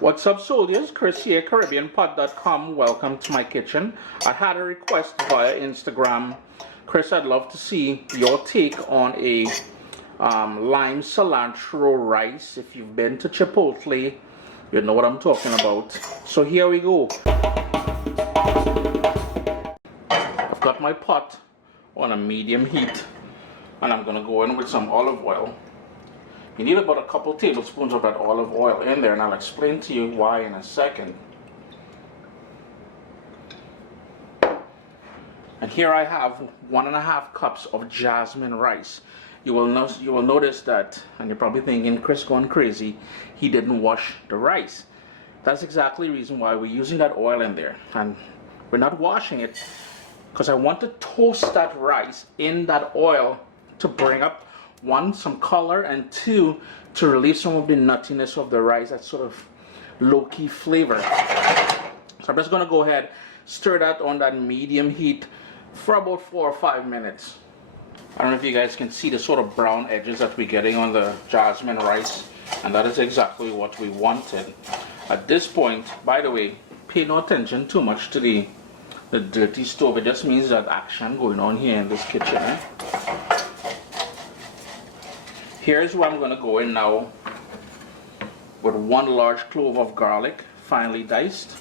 What's up, soldiers? Chris here, caribbeanpot.com. Welcome to my kitchen. I had a request via Instagram. Chris, I'd love to see your take on a lime cilantro rice. If you've been to Chipotle, you know what I'm talking about. So here we go. I've got my pot on a medium heat, and I'm gonna go in with some olive oil. You need about a couple tablespoons of that olive oil in there, and I'll explain to you why in a second. And here I have 1.5 cups of jasmine rice. You will notice that, and you're probably thinking, Chris gone crazy, he didn't wash the rice. That's exactly the reason why we're using that oil in there. And we're not washing it because I want to toast that rice in that oil to bring up, one, some color, and two, to relieve some of the nuttiness of the rice, that sort of low-key flavor. So I'm just going to go ahead, stir that on that medium heat for about 4 or 5 minutes. I don't know if you guys can see the sort of brown edges that we're getting on the jasmine rice, and that is exactly what we wanted. At this point, by the way, pay no attention too much to the dirty stove. It just means that action going on here in this kitchen. Here's where I'm going to go in now with 1 large clove of garlic, finely diced.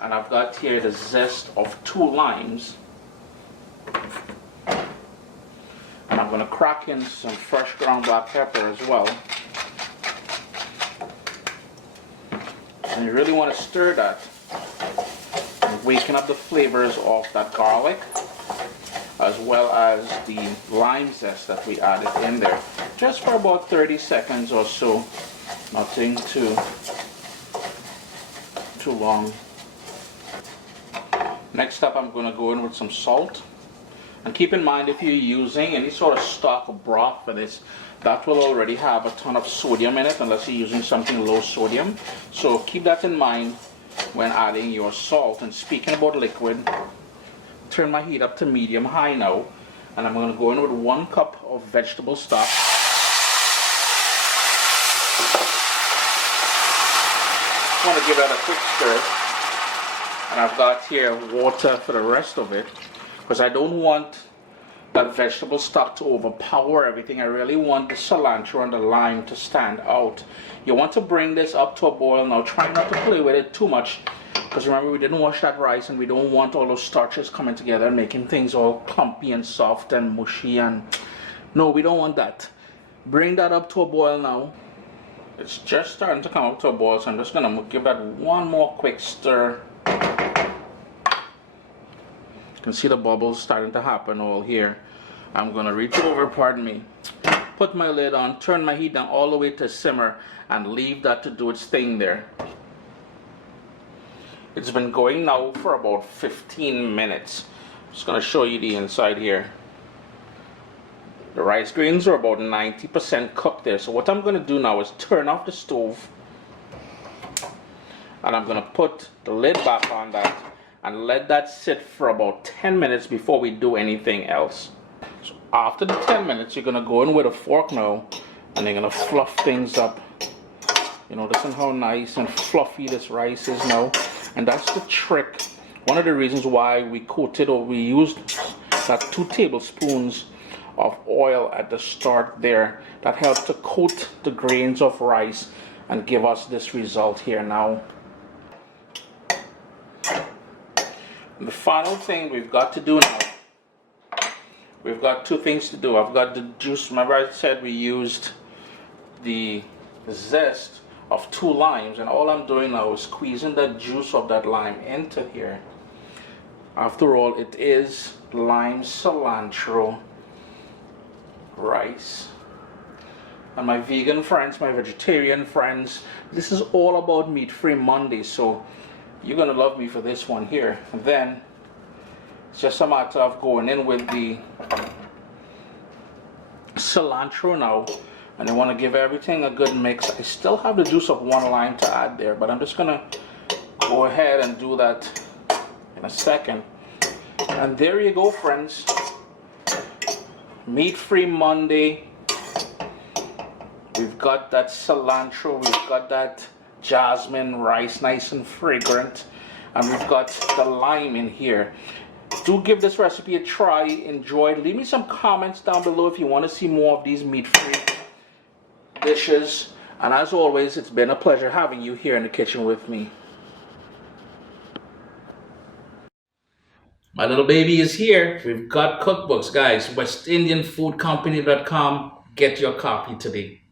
And I've got here the zest of 2 limes. And I'm going to crack in some fresh ground black pepper as well. And you really want to stir that, and waken up the flavors of that garlic, as well as the lime zest that we added in there, just for about 30 seconds or so. Nothing too long. Next up, I'm going to go in with some salt. And keep in mind, if you're using any sort of stock or broth for this, that will already have a ton of sodium in it, unless you're using something low sodium. So keep that in mind when adding your salt. And speaking about liquid, turn my heat up to medium-high now, and I'm going to go in with 1 cup of vegetable stock. I want to give that a quick stir, and I've got here water for the rest of it, because I don't want that vegetable stock to overpower everything. I really want the cilantro and the lime to stand out. You want to bring this up to a boil now. Try not to play with it too much, because remember, we didn't wash that rice, and we don't want all those starches coming together and making things all clumpy and soft and mushy. And no, we don't want that. Bring that up to a boil now. It's just starting to come up to a boil, so I'm just going to give that 1 more quick stir. You can see the bubbles starting to happen all here. I'm going to reach over, pardon me, put my lid on, turn my heat down all the way to simmer, and leave that to do its thing there. It's been going now for about 15 minutes. I'm just going to show you the inside here. The rice grains are about 90% cooked there. So what I'm going to do now is turn off the stove, and I'm going to put the lid back on that and let that sit for about 10 minutes before we do anything else. So after the 10 minutes, you're going to go in with a fork now, and you're going to fluff things up. You know, listen how nice and fluffy this rice is now. And that's the trick. One of the reasons why we coated, or we used that 2 tablespoons of oil at the start there, that helped to coat the grains of rice and give us this result here now. And the final thing we've got to do now, we've got 2 things to do. I've got the juice. Remember I said we used the zest of 2 limes, and all I'm doing now is squeezing the juice of that lime into here. After all, it is lime cilantro rice. And my vegan friends, my vegetarian friends, this is all about meat-free Monday, so you're gonna love me for this one here. And then it's just a matter of going in with the cilantro now, and I want to give everything a good mix. I still have the juice of 1 lime to add there, but I'm just gonna go ahead and do that in a second. And there you go, friends. Meat-free Monday. We've got that cilantro, we've got that jasmine rice, nice and fragrant. And we've got the lime in here. Do give this recipe a try. Enjoy it. Leave me some comments down below if you want to see more of these meat-free dishes. And as always, it's been a pleasure having you here in the kitchen with me. My little baby is here. We've got cookbooks, guys. WestIndianFoodCompany.com. Get your copy today.